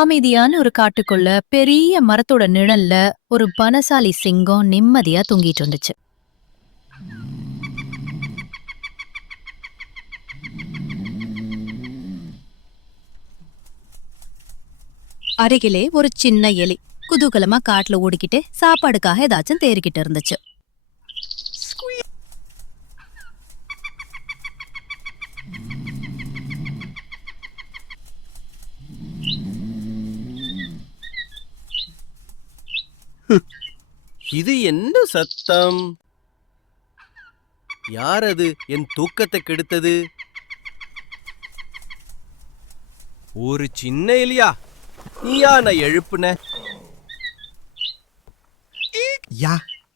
அமைதியான ஒரு காட்டுக்குள்ள பெரிய மரத்தோட நிழல்ல ஒரு பலசாலி சிங்கம் நிம்மதியா தூங்கிட்டு இருந்துச்சு. அருகிலே ஒரு சின்ன எலி குதூகலமா காட்டுல ஓடிக்கிட்டு சாப்பாடுக்காக ஏதாச்சும் தேறிக்கிட்டு இருந்துச்சு. இது என்ன சத்தம்? யார் அது என் தூக்கத்தை கெடுத்தது? ஒரு சின்ன எலியா? நீயா நான் எழுப்புன? யா,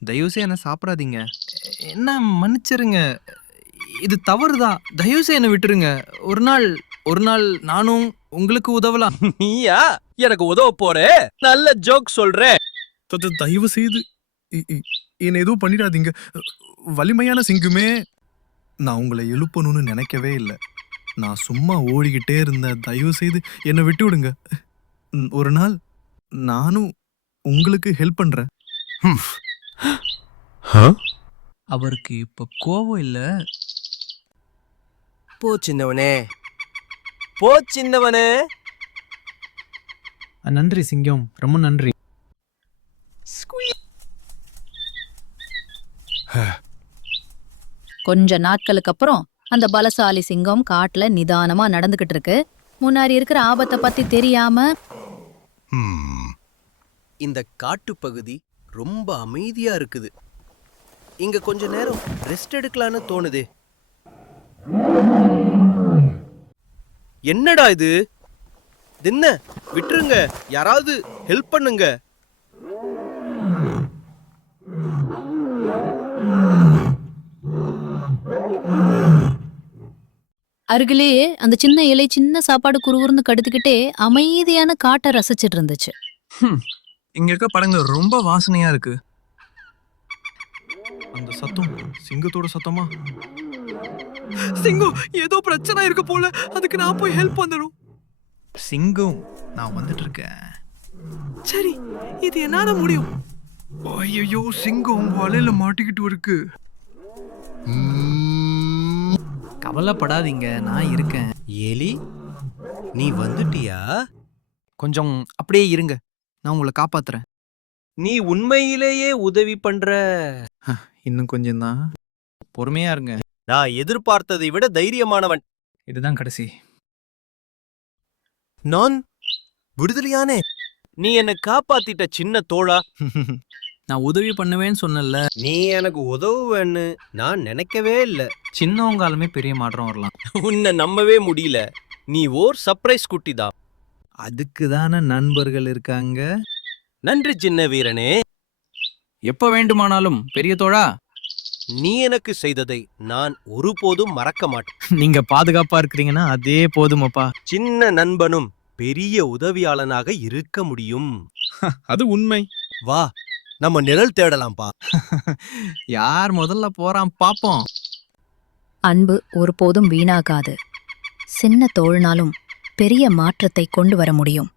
தயவுசெய்து என்ன சாப்பிடாதீங்க. என்ன மன்னிச்சிருங்க, இது தவறுதான். தயவுசெய்து என்ன விட்டுருங்க. ஒரு நாள் நானும் உங்களுக்கு உதவலாம். நீயா எனக்கு உதவ போற? நல்ல ஜோக் சொல்ற. தயவு செய்து என்ன எதுவும் பண்ணிடாதீங்க. வலிமையான சிங்குமே, நான் உங்களை எழுப்பணும்னு நினைக்கவே இல்லை. நான் சும்மா ஓடிக்கிட்டே இருந்தேன். தயவு செய்து என்னை விட்டு விடுங்க. ஒரு நாள் நானும் உங்களுக்கு ஹெல்ப் பண்றேன். அவருக்கு இப்ப கோவம் இல்ல. போ சின்னவனே, போ சின்னவனே. நன்றி சிங்கம், ரொம்ப நன்றி. கொஞ்ச நாட்களுக்கு அப்புறம் அந்த பலசாலி சிங்கம் காட்டுல நிதானமா நடந்துகிட்டு இருக்கு. முன்னாடி இருக்கிற ஆபத்தை பத்தி தெரியாம. இந்த காட்டுப்பகுதி ரொம்ப அமைதியா இருக்குது. இங்க கொஞ்ச நேரம் ரெஸ்ட் எடுக்கலான்னு தோணுதே. என்னடா இது? என்ன விட்டுருங்க, யாராவது ஹெல்ப் பண்ணுங்க. அருகிலேயே அந்த சின்ன இலை சின்ன சாப்பாடு குறுகுறுன்னு கடுத்துக்கிட்டே அமைதியான காட்டை ரசிச்சிட்டு இருந்துச்சு. இங்க இருக்க படங்கள் ரொம்ப வாசனையா இருக்கு. அந்த சத்தம் சிங்கத்தோட சத்தமா? சிங்கம், ஏதோ பிரச்சனை இருக்கு போல. அதுக்கு நான் போய் ஹெல்ப் பண்ணணும். சிங்கம், நான் வந்துட்டு இருக்கேன். சரி, இது என்னால முடியும். ஐயோ, சிங்கம் வலையில மாட்டிக்கிட்டு இருக்கு. கவலைப்படாதீங்க, நான் இருக்கேன். எலி, நீ வந்துட்டியா? கொஞ்சம் அப்படியே இருங்க, நான் உங்களை காப்பாத்துறேன். நீ உண்மையிலேயே உதவி பண்ற. இன்னும் கொஞ்சம் தான், பொறுமையா இருங்க. நான் எதிர்பார்த்ததை விட தைரியமானவன். இதுதான் கடைசி. நான் விடுதலையானே. நீ என்னை காப்பாத்திட்ட சின்ன தோழா. நான் உதவி பண்ணுவேன்னு சொன்னல. நீ எனக்கு உதவுவேன்னு நான் நினைக்கவே இல்ல. சின்னவங்காலுமே பெரிய மாற்றம் வரலாம். உன்னை நம்பவே முடியல. நீ ஓர் சர்ப்ரைஸ் குட்டிதான். அதுக்கு தானே நண்பர்கள் இருக்காங்க. நன்றி சின்ன வீரனே. எப்ப வேண்டுமானாலும் பெரிய தோழா. நீ எனக்கு செய்ததை நான் ஒருபோதும் மறக்க மாட்டேன். நீங்க பாதுகாப்பா இருக்கிறீங்கன்னா அதே போதுமப்பா. சின்ன நண்பனும் பெரிய உதவியாளனாக இருக்க முடியும். அது உண்மை. வா, நம்ம நிழல் தேடலாம்பா. யார் முதல்ல போறான் பாப்போம். அன்பு ஒருபோதும் வீணாகாது. சின்ன தோழ்னாலும் பெரிய மாற்றத்தை கொண்டு வர முடியும்.